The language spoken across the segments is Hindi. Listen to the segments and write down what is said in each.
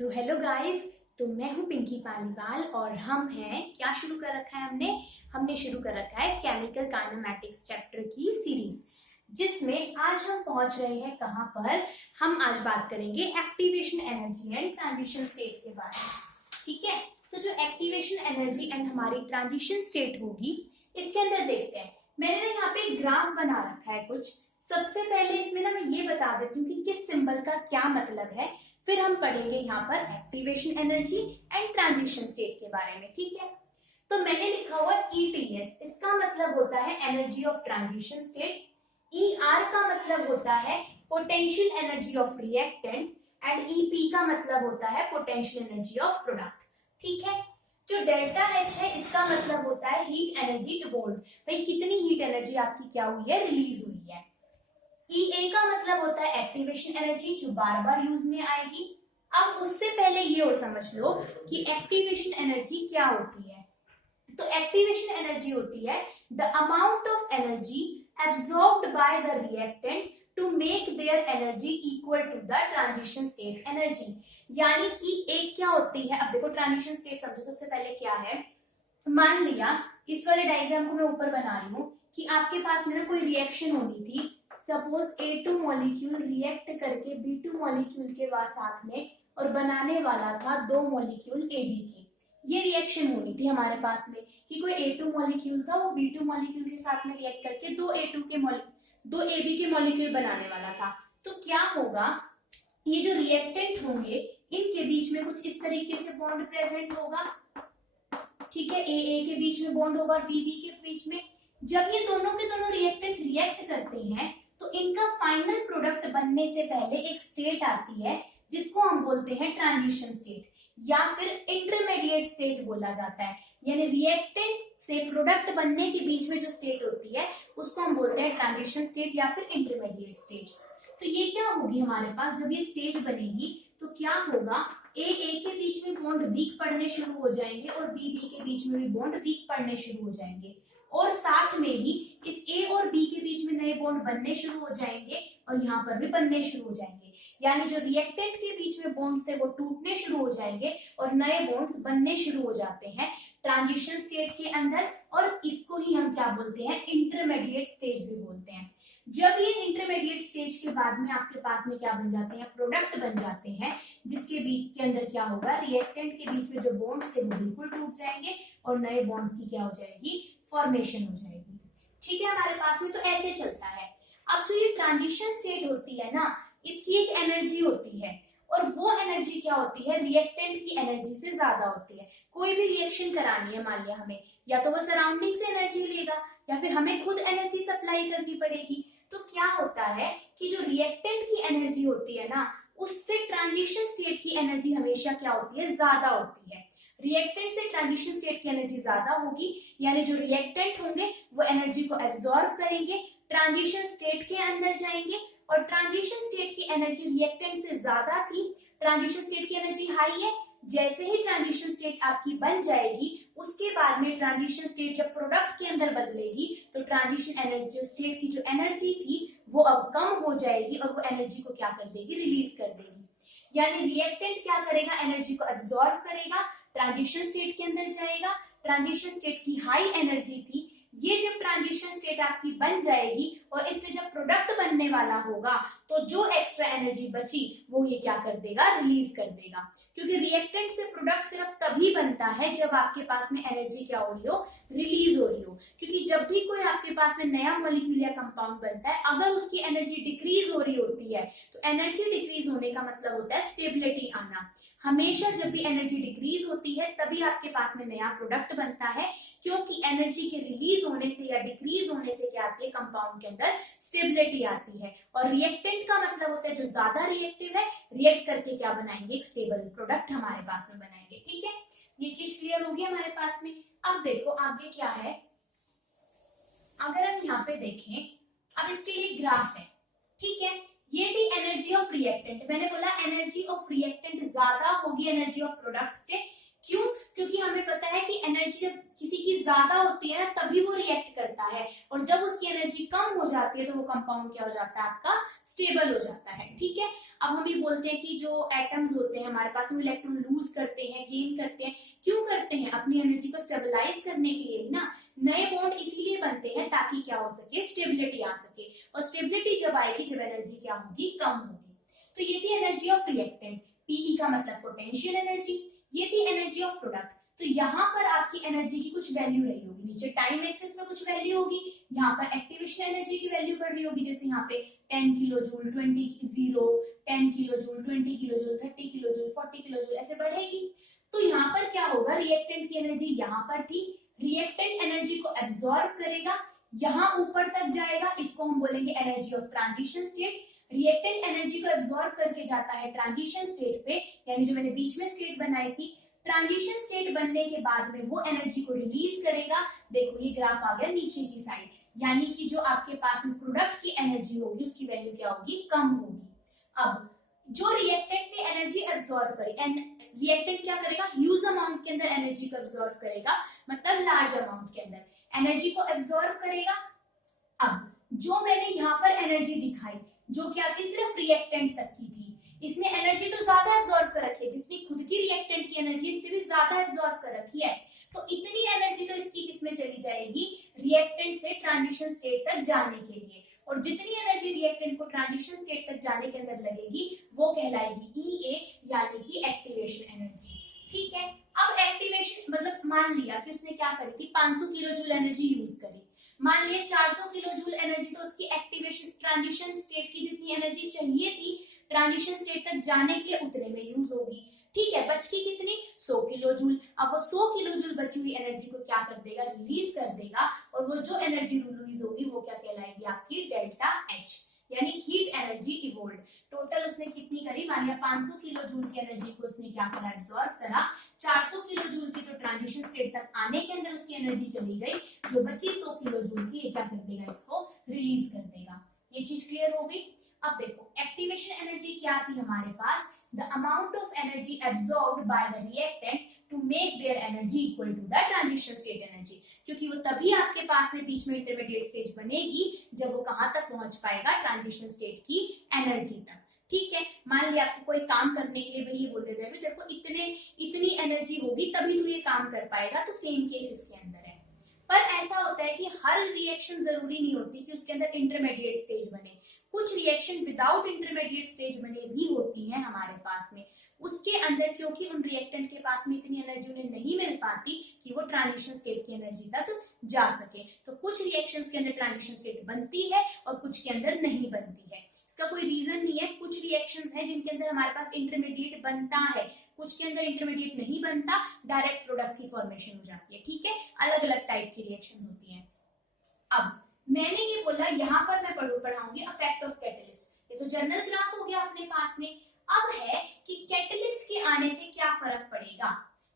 So hello guys. तो मैं हूँ पिंकी पालीवाल और हम हैं क्या शुरू कर रखा है हमने शुरू कर रखा है केमिकल काइनेमैटिक्स चैप्टर की सीरीज, जिसमें आज हम पहुंच रहे हैं कहाँ पर। हम आज बात करेंगे activation energy and transition state के बारे में। ठीक है, तो जो एक्टिवेशन एनर्जी एंड हमारी ट्रांजिशन स्टेट होगी, इसके अंदर देखते हैं। मैंने ना यहाँ पे एक ग्राफ बना रखा है कुछ। सबसे पहले इसमें ना मैं ये बता देती हूँ कि किस सिंबल का क्या मतलब है, फिर हम पढ़ेंगे यहाँ पर activation energy and transition state के बारे में। ठीक है, तो मैंने लिखा हुआ ETS, इसका मतलब होता है energy of transition state. ER का मतलब होता है potential energy of reactant and EP का मतलब होता है पोटेंशियल एनर्जी ऑफ प्रोडक्ट। ठीक है, जो डेल्टा H है इसका मतलब होता है हीट एनर्जी इवोल्व, भाई कितनी हीट एनर्जी आपकी क्या हुई है, रिलीज हुई है। EA का मतलब होता है एक्टिवेशन एनर्जी, जो बार बार यूज में आएगी। अब उससे पहले ये और समझ लो कि एक्टिवेशन एनर्जी क्या होती है। तो एक्टिवेशन एनर्जी होती है the amount of energy absorbed by the reactant to make their energy equal to the transition state energy. यानी कि एक क्या होती है, अब देखो ट्रांजिशन स्टेट समझो। सबसे पहले क्या है, मान लिया इस वाले डायग्राम को मैं ऊपर बना रही हूँ कि आपके पास में ना कोई रिएक्शन होनी थी। सपोज A2 मॉलिक्यूल रिएक्ट करके B2 मॉलिक्यूल के साथ में और बनाने वाला था 2 मॉलिक्यूल AB के। ये रिएक्शन होनी थी हमारे पास में कि कोई A2 मॉलिक्यूल था, वो B2 मॉलिक्यूल के साथ में रिएक्ट करके 2 AB के मॉलिक्यूल बनाने वाला था। तो क्या होगा, ये जो रिएक्टेंट होंगे इनके बीच में कुछ इस तरीके से बॉन्ड प्रेजेंट होगा। ठीक है, AA के बीच में बॉन्ड होगा, BB के बीच में। जब ये दोनों के दोनों रिएक्टेंट रिएक्ट करते हैं तो इनका फाइनल प्रोडक्ट बनने से पहले एक स्टेट आती है जिसको हम बोलते हैं ट्रांजिशन स्टेट या फिर इंटरमीडिएट स्टेज बोला जाता है। यानी रिएक्टेंट से प्रोडक्ट बनने के बीच में जो स्टेट होती है उसको हम बोलते हैं ट्रांजिशन स्टेट या फिर इंटरमीडिएट स्टेज। तो ये क्या होगी हमारे पास, जब ये स्टेज बनेगी तो क्या होगा, AA के बीच में बॉन्ड वीक पड़ने शुरू हो जाएंगे और BB के बीच में भी बॉन्ड वीक पड़ने शुरू हो जाएंगे, और साथ में ही इस A और B के बीच में नए बॉन्ड बनने शुरू हो जाएंगे और यहाँ पर भी बनने शुरू हो जाएंगे। यानी जो रिएक्टेंट के बीच में बॉन्ड्स थे वो टूटने शुरू हो जाएंगे और नए बॉन्ड्स बनने शुरू हो जाते हैं ट्रांजिशन स्टेट के अंदर, और इसको ही हम क्या बोलते हैं, इंटरमीडिएट स्टेज भी बोलते हैं। जब ये इंटरमीडिएट स्टेज के बाद में आपके पास में क्या बन जाते हैं, प्रोडक्ट बन जाते हैं, जिसके बीच के अंदर क्या होगा, रिएक्टेंट के बीच में जो बॉन्ड्स थे वो बिल्कुल टूट जाएंगे और नए बॉन्ड्स की क्या हो जाएगी, फॉर्मेशन हो जाएगी। ठीक है, हमारे पास में तो ऐसे चलता है। अब जो ये ट्रांजिशन स्टेट होती है ना, इसकी एक एनर्जी होती है और वो एनर्जी क्या होती है, रिएक्टेंट की एनर्जी से ज्यादा होती है। कोई भी रिएक्शन करानी है मान लिया हमें, या तो वो सराउंडिंग से एनर्जी लेगा या फिर हमें खुद एनर्जी सप्लाई करनी पड़ेगी। तो क्या होता है कि जो रिएक्टेंट की एनर्जी होती है ना, उससे ट्रांजिशन स्टेट की एनर्जी हमेशा क्या होती है, ज्यादा होती है। रिएक्टेंट से ट्रांजिशन स्टेट की एनर्जी ज्यादा होगी, यानी जो रिएक्टेंट होंगे वो एनर्जी को एब्जॉर्ब करेंगे, ट्रांजिशन स्टेट के अंदर जाएंगे, और ट्रांजिशन स्टेट की एनर्जी रिएक्टेंट से ज्यादा थी, ट्रांजिशन स्टेट की एनर्जी हाई है। जैसे ही ट्रांजिशन स्टेट आपकी बन जाएगी, उसके बाद में ट्रांजिशन स्टेट जब प्रोडक्ट के अंदर बदलेगी तो ट्रांजिशन एनर्जी स्टेट की जो एनर्जी थी वो अब कम हो जाएगी और वो एनर्जी को क्या कर देगी, रिलीज कर देगी। यानी रिएक्टेंट क्या करेगा, एनर्जी को एब्जॉर्ब करेगा, ट्रांजिशन स्टेट के अंदर जाएगा। ट्रांजिशन स्टेट की हाई एनर्जी थी, ये जब ट्रांजिशन स्टेट आपकी बन जाएगी और इससे जब प्रोडक्ट बनने वाला होगा तो जो एक्स्ट्रा एनर्जी बची वो ये क्या कर देगा, रिलीज कर देगा। क्योंकि रिएक्टेंट से प्रोडक्ट सिर्फ तभी बनता है जब आपके पास में एनर्जी क्या हो रही हो, रिलीज हो रही हो। क्योंकि जब भी कोई आपके पास में नया मॉलिक्यूल या कंपाउंड बनता है, अगर उसकी एनर्जी डिक्रीज हो रही होती है तो एनर्जी डिक्रीज होने का मतलब होता है स्टेबिलिटी आना। हमेशा जब भी एनर्जी डिक्रीज होती है तभी आपके पास में नया प्रोडक्ट बनता है, क्योंकि एनर्जी के रिलीज होने से या डिक्रीज होने से क्या आती है, कंपाउंड के अंदर स्टेबिलिटी आती है। और रिएक्टेंट का मतलब होता है जो ज्यादा रिएक्टिव है, रिएक्ट करके क्या बनाएंगे, एक स्टेबल प्रोडक्ट हमारे पास में बनाएंगे। ठीक है, ये चीज क्लियर होगी हमारे पास में। अब देखो आगे क्या है, अगर हम यहाँ पे देखें, अब इसके लिए ग्राफ है। ठीक है, ये थी एनर्जी ऑफ रिएक्टेंट। मैंने बोला एनर्जी ऑफ रिएक्टेंट ज्यादा होगी एनर्जी ऑफ प्रोडक्ट से। क्यों? क्योंकि हमें पता है कि एनर्जी जब किसी की ज्यादा होती है ना तभी वो रिएक्ट करता है, और जब उसकी एनर्जी कम हो जाती है तो वो कंपाउंड क्या हो जाता है, आपका स्टेबल हो जाता है। ठीक है, अब हम ये बोलते हैं कि जो एटम्स होते हैं हमारे पास, वो इलेक्ट्रॉन लूज करते हैं, गेन करते हैं। क्यों करते हैं? अपनी एनर्जी को स्टेबलाइज करने के लिए ना। नए बॉन्ड इसलिए बनते हैं ताकि क्या हो सके, स्टेबिलिटी आ सके। और स्टेबिलिटी जब आएगी, जब एनर्जी क्या होगी, कम होगी। तो ये थी एनर्जी ऑफ रिएक्टेंट। पीई का मतलब पोटेंशियल एनर्जी। ये थी एनर्जी ऑफ प्रोडक्ट। तो यहाँ पर आपकी एनर्जी की कुछ वैल्यू रही होगी, नीचे टाइम एक्सिस में कुछ वैल्यू होगी, यहाँ पर एक्टिवेशन एनर्जी की वैल्यू बढ़ रही होगी। जैसे यहाँ पे 10 kilo joule, 10 kilo joule, 20 kilo joule, 30 kilo joule, 40 kilo joule, ऐसे बढ़ेगी। तो यहाँ पर क्या होगा, रिएक्टेंट की एनर्जी यहाँ पर थी, रिएक्टेंट एनर्जी को एब्सॉर्ब करेगा, यहाँ ऊपर तक जाएगा, इसको हम बोलेंगे energy of transition state. Reactant energy को एब्सॉर्ब करके जाता है ट्रांजिशन स्टेट पे, यानी जो मैंने बीच में स्टेट बनाई थी, ट्रांजिशन स्टेट बनने के बाद में वो एनर्जी को रिलीज करेगा। देखो ये ग्राफ आ गया नीचे की साइड, यानी कि जो आपके पास में प्रोडक्ट की एनर्जी होगी उसकी वैल्यू क्या होगी, कम होगी। अब जो रिएक्टेंट ने एनर्जी एब्सॉर्ब करी, रिएक्टेंट क्या करेगा, ह्यूज अमाउंट के अंदर एनर्जी को एब्सॉर्ब करेगा, मतलब लार्ज अमाउंट के अंदर एनर्जी को एब्सॉर्ब करेगा। अब जो मैंने यहाँ पर एनर्जी दिखाई, जो क्या थी, सिर्फ रिएक्टेंट तक की थी, इसने एनर्जी तो ज्यादा एब्सॉर्ब कर रखी है, जितनी खुद की रिएक्टेंट की एनर्जी इससे भी ज्यादा एब्सॉर्ब कर रखी है। तो इतनी एनर्जी तो इसकी किसमें चली जाएगी, रिएक्टेंट से ट्रांजिशन स्टेट तक जाने के लिए। और जितनी एनर्जी रिएक्टेंट को ट्रांजिशन स्टेट तक जाने के अंदर लगेगी वो कहलाएगी ईए, यानी कि एक्टिवेशन एनर्जी। ठीक है। अब एक्टिवेशन मतलब मान लिया कि उसने क्या करी थी, 500 किलो जूल एनर्जी यूज करी, मान लिया 400 किलो जूल एनर्जी तो उसकी एक्टिवेशन ट्रांजिशन स्टेट की जितनी एनर्जी चाहिए थी ट्रांजिशन स्टेट तक जाने के लिए उतने में यूज होगी। ठीक है, बच की कितनी, 100 किलो जूल। अब वो 100 किलो जूल बची हुई एनर्जी को क्या कर देगा, रिलीज कर देगा, और वो जो एनर्जी रिलीज होगी वो क्या कहलाएगी, आपकी डेल्टा एच, यानी हीट एनर्जी इवोल्व। टोटल उसने कितनी करी, मान लिया 500 किलो जूल की एनर्जी को उसने क्या करा, एब्सॉर्ब करा। 400 किलो जूल की जो ट्रांजिशन स्टेट तक आने के अंदर उसकी एनर्जी चली गई, जो बची 100 किलो जूल की, ये क्या कर देगा, इसको रिलीज कर देगा। ये चीज क्लियर होगी। अब देखो एक्टिवेशन एनर्जी क्या थी हमारे पास, the amount of energy absorbed by the reactant to make their energy equal to the transition state energy, क्योंकि वो तभी आपके पास में बीच में इंटरमीडिएट स्टेज बनेगी जब वो कहां तक पहुंच पाएगा, ट्रांजिशन स्टेट की एनर्जी तक। ठीक है, मान लिया आपको कोई काम करने के लिए भाई ये बोलते जाए तेरे को इतनी एनर्जी होगी तभी तू ये काम कर पाएगा, तो सेम केस इसके अंदर है। पर ऐसा होता है कि हर रिएक्शन जरूरी नहीं होती कि उसके अंदर इंटरमीडिएट स्टेज बने, कुछ रिएक्शन विदाउट इंटरमीडिएट स्टेज बने भी होती हैं हमारे पास में। उसके अंदर क्योंकि उन रिएक्टेंट के पास में इतनी एनर्जी उन्हें नहीं मिल पाती कि वो ट्रांजिशन स्टेट की एनर्जी तक जा सके, तो कुछ रिएक्शंस के अंदर ट्रांजिशन स्टेट बनती है और कुछ के अंदर नहीं बनती है। इसका कोई रीजन नहीं है, कुछ रिएक्शंस है जिनके अंदर हमारे पास इंटरमीडिएट बनता है, कुछ के अंदर इंटरमीडिएट नहीं बनता, डायरेक्ट प्रोडक्ट की फॉर्मेशन हो जाती है। ठीक है, अलग अलग टाइप की रिएक्शन होती है। अब मैंने ये बोला, यहाँ पर मैं पढ़ाऊंगी इफेक्ट ऑफ कैटलिस्ट। ये तो जनरल ग्राफ हो गया अपने पास में। अब है कि कैटलिस्ट के आने से क्या फर्क पड़ेगा।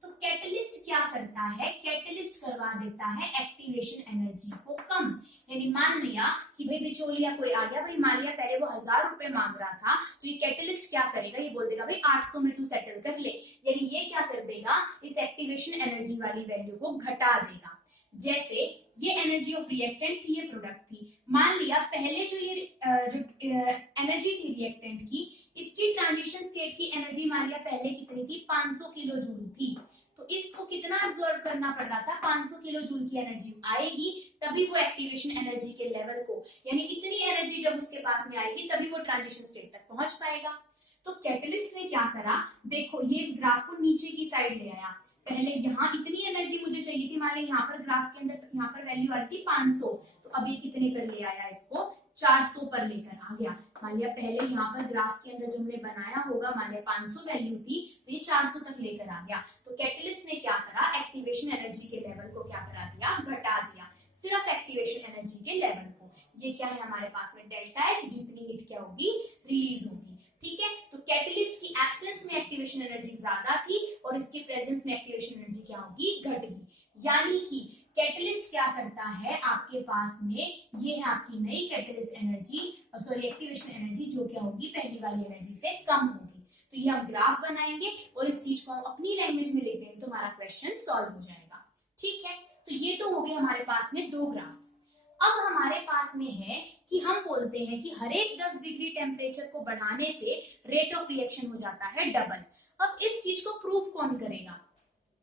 तो कैटलिस्ट क्या करता है, कैटलिस्ट करवा देता है एक्टिवेशन एनर्जी को कम। यानी मान लिया कि भाई बिचौलिया कोई आ गया, भाई मान लिया पहले वो 1000 रुपए मांग रहा था, तो ये कैटलिस्ट क्या करेगा, ये बोल देगा भाई 800 में तू सेटल कर ले। यानी ये क्या कर देगा, इस एक्टिवेशन एनर्जी वाली वैल्यू को घटा देगा। जैसे ये एनर्जी ऑफ रिएक्टेंट थी, ये प्रोडक्ट थी, मान लिया पहले जो ये एनर्जी थी रिएक्टेंट की, इसकी ट्रांजिशन स्टेट की एनर्जी मान लिया पहले कितनी थी, 500 किलो जूल थी, तो इसको कितना एब्सॉर्ब करना पड़ रहा था, 500 किलो जूल की एनर्जी आएगी तभी वो एक्टिवेशन एनर्जी के लेवल को, यानी इतनी एनर्जी जब उसके पास में आएगी तभी वो ट्रांजिशन स्टेट तक पहुंच पाएगा। तो कैटलिस्ट ने क्या करा, देखो ये इस ग्राफ को नीचे की साइड ले आया, पहले यहाँ इतनी एनर्जी मुझे चाहिए थी, मान लिया यहाँ पर ग्राफ के अंदर यहाँ पर वैल्यू आ रही थी 500, तो अब ये कितने पर ले आया, इसको 400 पर लेकर आ गया। मान लिया पहले यहाँ पर ग्राफ के अंदर जो हमने बनाया होगा, मान लिया 500 वैल्यू थी, तो ये 400 तक लेकर आ गया। तो कैटलिस्ट ने क्या करा, एक्टिवेशन एनर्जी के लेवल को क्या करा दिया, घटा दिया, सिर्फ एक्टिवेशन एनर्जी के लेवल को। ये क्या है हमारे पास में, डेल्टा एच, जितनी हीट क्या होगी, रिलीज होगी। ठीक है, तो कैटलिस्ट की एब्सेंस में एक्टिवेशन एनर्जी ज्यादा थी और इसके प्रेजेंस में एक्टिवेशन एनर्जी क्या होगी, घट गई। यानी कि कैटलिस्ट क्या करता है आपके पास में, ये है आपकी नई catalyst energy, sorry activation energy, जो क्या होगी पहली वाली एनर्जी से कम होगी। तो ये हम ग्राफ बनाएंगे और इस चीज को हम अपनी लैंग्वेज में लिख देंगे तो हमारा क्वेश्चन सॉल्व हो जाएगा। ठीक है, तो ये तो हो गए हमारे पास में दो ग्राफ्स। अब हमारे पास में है कि हम बोलते हैं कि हर एक 10 डिग्री टेम्परेचर को बढ़ाने से रेट ऑफ रिएक्शन हो जाता है डबल। अब इस चीज को प्रूफ कौन करेगा?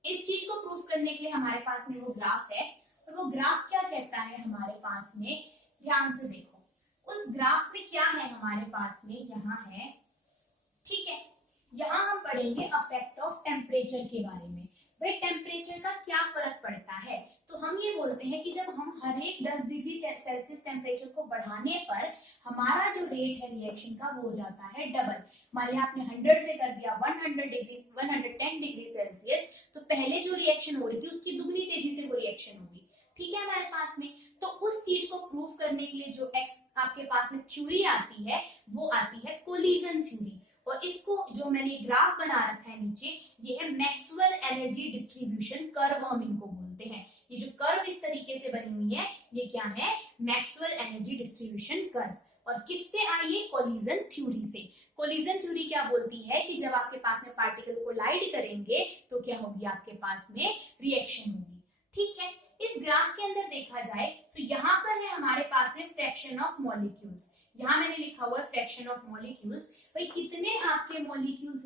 इस चीज को प्रूफ करने के लिए हमारे पास में वो ग्राफ है, और वो ग्राफ क्या कहता है हमारे पास में, ध्यान से देखो। उस ग्राफ में क्या है हमारे पास में, यहाँ है, ठीक है। यहाँ हम पढ़ेंगे अफेक्ट ऑफ टेम्परेचर के बारे में। भाई टेम्परेचर का क्या फर्क पड़ता है? तो हम ये बोलते हैं कि जब हम हर एक 10 डिग्री सेल्सियस टेम्परेचर को बढ़ाने पर हमारा जो रेट है रिएक्शन का वो हो जाता है डबल। मान लिया आपने 100 से कर दिया 110 डिग्री सेल्सियस, तो पहले जो रिएक्शन हो रही थी उसकी दुगनी तेजी से वो रिएक्शन होगी, ठीक है हमारे पास में। तो उस चीज को प्रूफ करने के लिए जो आपके पास में थ्योरी आती है वो आती है कोलिजन थ्योरी। और इसको जो मैंने ग्राफ बना रखा है नीचे, ये है मैक्सवेल एनर्जी डिस्ट्रीब्यूशन कर्व, हम इनको बोलते हैं। ये जो कर्व इस तरीके से बनी हुई है, ये क्या है? Maxwell energy distribution curve. और किससे आई है? कोलिजन थ्योरी से। कोलिजन थ्योरी क्या बोलती है कि जब आपके पास में पार्टिकल कोलाइड करेंगे तो क्या होगी? आपके पास में रिएक्शन होगी, ठीक है। इस ग्राफ के अंदर देखा जाए तो यहाँ पर है हमारे पास में फ्रैक्शन ऑफ मॉलिक्यूल्स। यहाँ मैंने लिखा हुआ है फ्रैक्शन ऑफ मॉलिक्यूल्स। भाई कितने आपके मॉलिक्यूल्स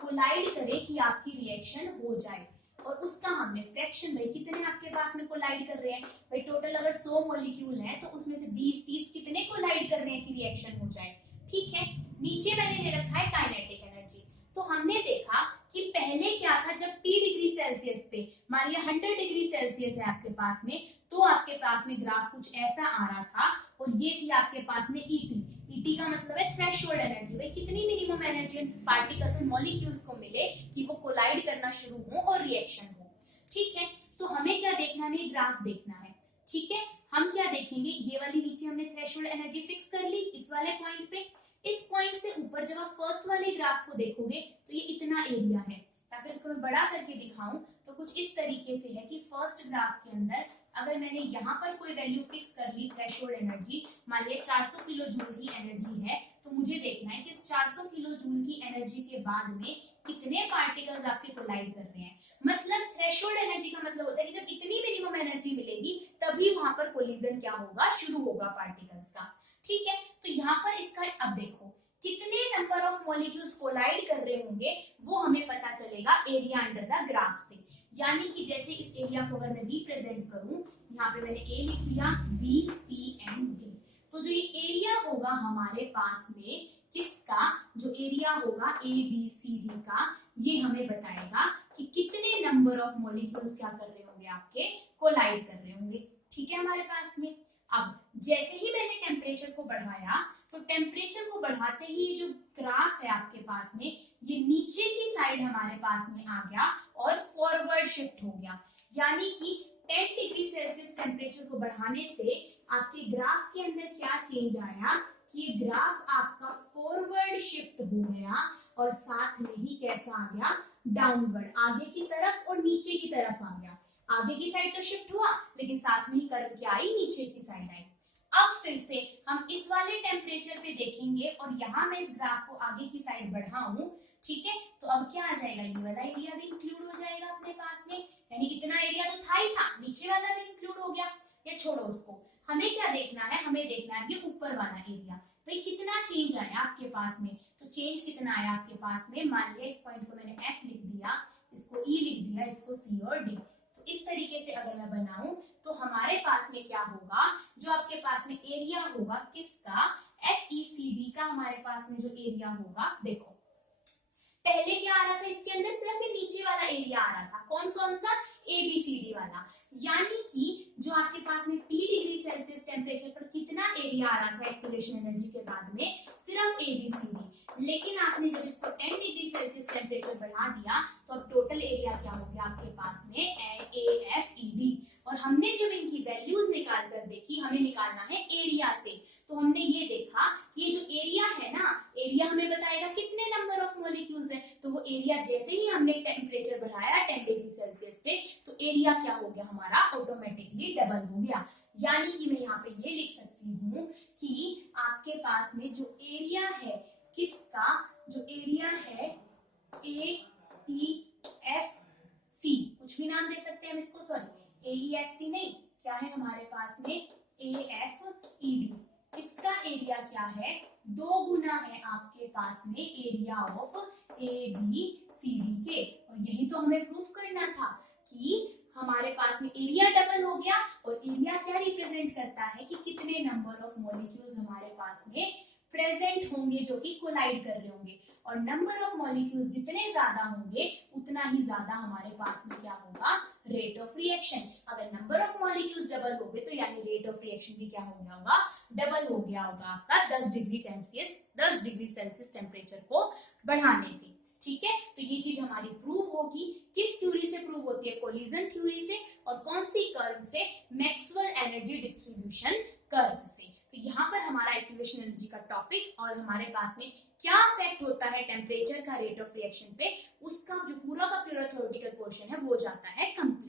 कोलाइड करे कि आपकी रिएक्शन हो जाए, और उसका हमने फ्रैक्शन, भाई कितने आपके पास में कोलाइड कर रहे हैं। भाई टोटल अगर 100 मॉलिक्यूल हैं तो उसमें से 20-30 कितने कोलाइड कर रहे हैं कि रिएक्शन हो जाए, ठीक है। नीचे मैंने ले रखा है काइनेटिक एनर्जी। तो हमने देखा कि पहले क्या था, जब T डिग्री सेल्सियस पे मान लिया 100 डिग्री सेल्सियस है आपके पास में, तो आपके पास में ग्राफ कुछ ऐसा आ रहा था, और ये थी आपके पास में ET। ET का मतलब है थ्रेशोल्ड एनर्जी, भाई कितनी मिनिमम एनर्जी पार्टिकल मॉलिक्यूल्स को मिले कि वो कोलाइड करना शुरू हो और रिएक्शन हो, ठीक है। तो हमें क्या देखना है? हमें ग्राफ देखना है, ठीक है। हम क्या देखेंगे, ये वाली नीचे हमने थ्रेशोल्ड एनर्जी फिक्स कर ली इस वाले पॉइंट पे। इस पॉइंट से ऊपर जब आप फर्स्ट वाले ग्राफ को देखोगे तो ये इतना एरिया है, या फिर इसको मैं बड़ा करके दिखाऊं तो कुछ इस तरीके से है कि फर्स्ट ग्राफ के अंदर अगर मैंने यहाँ पर कोई वैल्यू फिक्स कर ली थ्रेशोल्ड एनर्जी, मान लिया 400 किलो जूल की एनर्जी है, तो मुझे देखना है कि इस 400 किलो जूल की एनर्जी के बाद में कितने पार्टिकल्स आपके कोलाइड कर रहे हैं। मतलब थ्रेशोल्ड एनर्जी का मतलब होता है कि जब इतनी मिनिमम एनर्जी मिलेगी तभी वहां पर कोलिजन क्या होगा? शुरू होगा पार्टिकल्स का, ठीक है। तो यहाँ पर इसका अब देखो कितने नंबर ऑफ मॉलिक्यूल्स कोलाइड कर रहे होंगे वो हमें पता चलेगा एरिया अंडर द ग्राफ से। यानी कि जैसे इस एरिया को अगर मैं रिप्रेजेंट करूं, यहाँ पे मैंने ए लिख दिया, बी, सी एंड डी। तो जो ये एरिया होगा हमारे पास में किसका, जो एरिया होगा ए बी सी डी का, ये हमें बताएगा कि कितने नंबर ऑफ मॉलिक्यूल्स क्या कर रहे होंगे? आपके कोलाइड कर रहे होंगे, ठीक है हमारे पास में। अब जैसे ही मैंने टेम्परेचर को बढ़ाया, तो टेम्परेचर को बढ़ाते ही जो ग्राफ है आपके पास में, ये नीचे की साइड हमारे पास में आ गया और फॉरवर्ड शिफ्ट हो गया। यानी कि 10 डिग्री सेल्सियस टेम्परेचर को बढ़ाने से आपके ग्राफ के अंदर क्या चेंज आया कि ये ग्राफ आपका फॉरवर्ड शिफ्ट हो गया, और साथ में ही कैसा आ गया? डाउनवर्ड, आगे की तरफ और नीचे की तरफ आ गया। आगे की साइड तो शिफ्ट हुआ, लेकिन साथ में ही कर्व क्या आई? नीचे की साइड आई। अब फिर से हम इस वाले टेम्परेचर पे देखेंगे, और यहाँ मैं इस ग्राफ को आगे की साइड बढ़ाऊं, ठीक है। तो अब क्या आ जाएगा? ये वाला एरिया भी इंक्लूड हो जाएगा अपने पास में, यानी इतना एरिया तो था ही था, नीचे वाला भी इंक्लूड हो गया। ये छोड़ो उसको, हमें क्या देखना है? हमें देखना है ये ऊपर वाला एरिया, भाई कितना चेंज आया आपके पास में। तो चेंज कितना आया आपके पास में? मान लिया इस पॉइंट को मैंने F लिख दिया, इसको E लिख दिया, इसको C और D। इस तरीके से अगर मैं बनाऊं तो हमारे पास में क्या होगा? जो आपके पास में एरिया होगा किसका? FECD का हमारे पास में जो एरिया होगा, देखो पहले क्या आ रहा था इसके अंदर? सिर्फ ये नीचे वाला एरिया आ रहा था। कौन कौन सा? ABCD वाला। यानी कि जो आपके पास में T डिग्री सेल्सियस टेम्परेचर पर कितना एरिया आ रहा था एक्टिवेशन एनर्जी के बाद में? सिर्फ ABCD। लेकिन आपने जब इसको 10 डिग्री सेल्सियस टेम्परेचर बढ़ा दिया तो अब टोटल एरिया क्या हो गया आपके पास में? AFED। और हमने जब इनकी वैल्यूज निकाल कर देखी, हमें निकालना है एरिया से, तो हमने ये देखा कि ये जो एरिया है ना, एरिया हमें बताएगा कितने नंबर ऑफ मॉलिक्यूल्स है। तो वो एरिया जैसे ही हमने टेम्परेचर बढ़ाया 10 डिग्री सेल्सियस पे, तो एरिया क्या हो गया हमारा? ऑटोमेटिकली डबल हो गया। यानी कि मैं यहाँ पे ये लिख सकती हूँ कि आपके पास में जो एरिया है किसका? जो एरिया है AEFC, कुछ भी नाम दे सकते हैं हम इसको, सॉरी AEFC नहीं, क्या है हमारे पास में? AFED, इसका एरिया क्या है, 2 गुना है आपके पास में एरिया ऑफ ABCD के। और यही तो हमें प्रूफ करना था कि हमारे पास में एरिया डबल हो गया, और एरिया क्या रिप्रेजेंट करता है कि कितने नंबर ऑफ मॉलिक्यूल्स हमारे पास में प्रेजेंट होंगे जो कि कोलाइड कर रहे होंगे। और नंबर ऑफ मॉलिक्यूल्स जितने ज्यादा होंगे उतना ही ज्यादा हमारे पास में क्या होगा, रेट ऑफ रिएक्शन। अगर नंबर ऑफ मॉलिक्यूल्स डबल हो गए तो यानी रेट ऑफ रिएक्शन भी क्या हो गया होगा, डबल हो गया होगा आपका 10 डिग्री सेल्सियस टेम्परेचर को बढ़ाने से। ठीक है, तो ये चीज हमारी प्रूव होगी। किस थ्योरी से प्रूव होती है, कोलिजन थ्योरी से। और कौन सी कर्व से, मैक्सवेल एनर्जी डिस्ट्रीब्यूशन कर्व से। तो यहाँ पर हमारा एक्टिवेशन एनर्जी का टॉपिक और हमारे पास में क्या इफेक्ट होता है टेम्परेचर का रेट ऑफ रिएक्शन पे, उसका जो पूरा का पूरा थ्योरेटिकल पोर्शन है वो जाता है कंप्लीट।